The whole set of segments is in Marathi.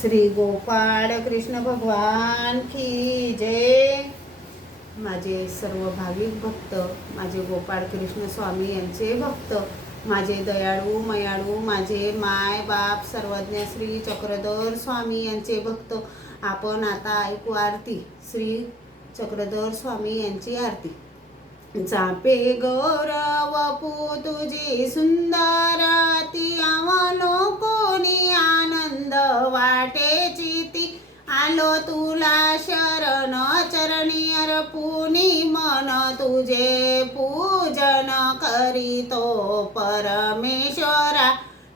श्री गोपाळ कृष्ण भगवान की जय। माझे सर्व भाविक भक्त, माझे गोपाळ कृष्ण स्वामी यांचे भक्त, माझे दयाळू मयाळू, माझे माय बाप सर्वज्ञ श्री चक्रधर स्वामी यांचे भक्त, आपण आता ऐकू आरती, श्री चक्रधर स्वामी यांची आरती। चापे गौरव पू तुझी सुंदराती, आवलो कोणी आनंद वाटे चिती, आलो तुला शरण चरणी अर्पुनी, मन तुझे पूजन करीतो परमेश्वरा।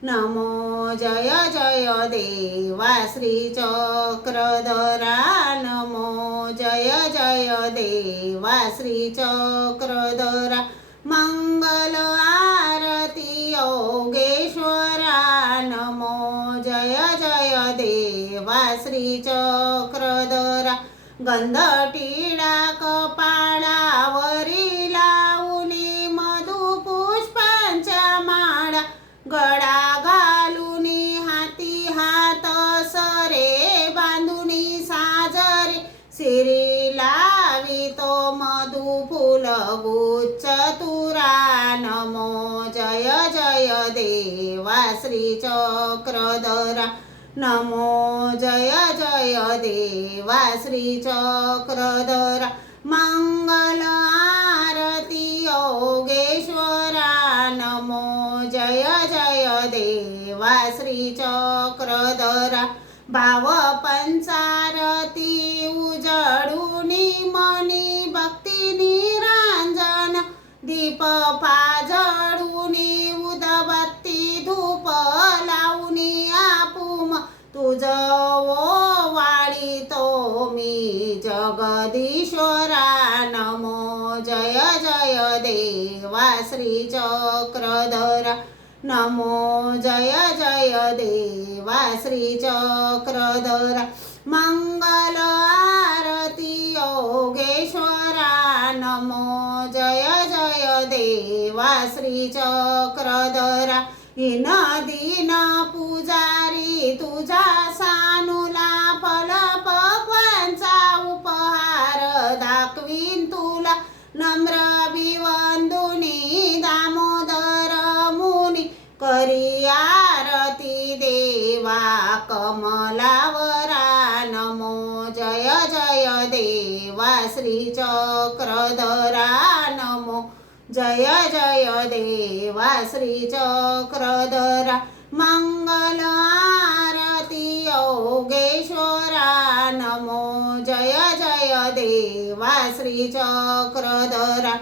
नमो जय जय देवा श्री चक्रधरा, नमो जय जय देवा श्री चक्रधरा। मंगल आरती योगेश्वरा, नमो जय जय देवा श्री चक्रधरा। गंध टिळा कपाळावरी लावूनी, मधु पुष्पांच्या माळा गळा घालूनी, हाती हात सरे बांधुनी, साजरे सिरी लावितो मधु फुल गुच्छ तुरा। नमो जय जय देवा श्री चक्रधरा, नमो जय जय देवा श्री चक्रधरा। मंगल आरती योगेश्वरा, नमो जय जय देवा श्री चक्रधरा। भाव पंचारती उजळुनी, मनी भक्ती निरांजन दीप पाजळुनी, उदबत्ती धूप लावुनी, आपुम तुझ वाळीतो मी जगदीश्वरा। नमो जय जय देवा श्री चक्रधरा, नमो जय जय देवा श्री चक्रधरा। मंगल आरती योगेश्वरा, नमो जय जय देवा श्री चक्रधरा। इन दीन पुजारी तुझा सानुला, फल पक्वांचा उपहार दाखवीन तुला, नम्र विवंदुनी दामोदर मुनी, करी आरती देवा कमलावरा। नमो जय जय देवा श्री चक्रधरा, नमो जय जय देवा श्री चक्रधरा। मंगल आरती योगेश्वरा, नमो जय जय देवा श्री चक्रधरा।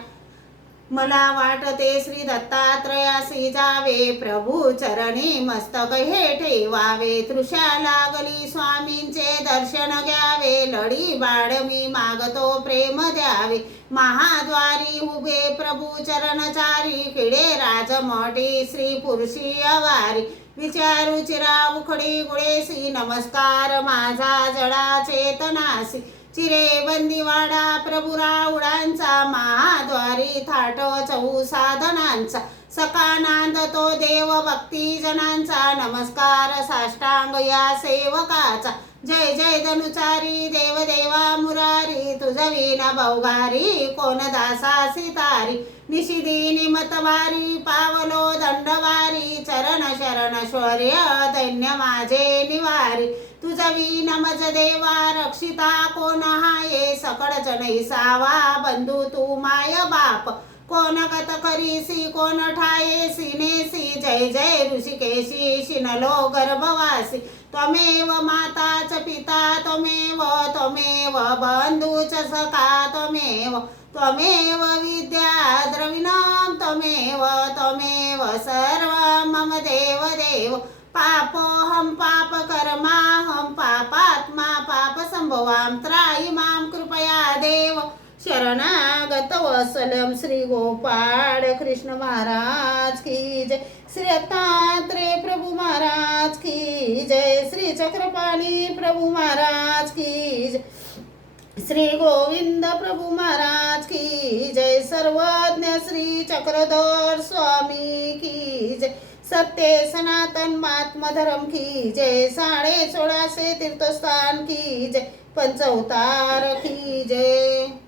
मला वाटते श्री दत्तात्रयासी जावे, प्रभू चरणी मस्तक हे ठेवावे, तृषा लागली स्वामींचे दर्शन घ्यावे, लढी बाळ मी मागतो प्रेम द्यावे, महाद्वारी उभे प्रभू चरणचारी, किडे राजमठी श्री पुरुषी अवारी, विचारू चिरा उखडी गुळेसी, नमस्कार माझा जडा चेतनासी, चिरे बंदीवाडा प्रभू राऊळांचा, महाद्वारी थाट चहू साधनांचा, सकानांद तो देव भक्ती जनांचा, नमस्कार साष्टांग या सेवकाचा, जय जय धनुचारी देवदेवा मुरारी, तुझ विना भौगारी कोण दासा सितारी, निशिदिनी मतवारी पावलो दंडवारी, चरण शरण शौर्य दैन्य माझे निवारी, तुझ विना मज देवा रक्षिता कोण हाये, सकळ जन सावा बंधू तू माय बाप, कोण गत करीसी कोण ठायेसी नेसी, जय जय ऋषिकेशी शिनलो गर्भवासी, त्वमेव माताच पिता त्वमेव, त्वमेव बंधूच सखा त्वमेव, त्वमेव विद्या द्रविणं त्वमेव, त्वमेव सर्व मम देव देव, पापोऽहं पापकर्माहं पापात्मा पापसंभवां, त्राहि मां कृपया देव शरणागत वत्सलं। श्री गोपाळ कृष्ण महाराज की जय, श्री दत्तात्रेय प्रभु महाराज की जय, श्री चक्रपाणी प्रभु महाराज की जय, श्री गोविंद प्रभु महाराज की जय, सर्वज्ञ श्री चक्रधर स्वामी की जय, सत्य सनातन महात्मा धर्म की जय. 16.5 तीर्थस्थान की जय. पंचअवतार की जय.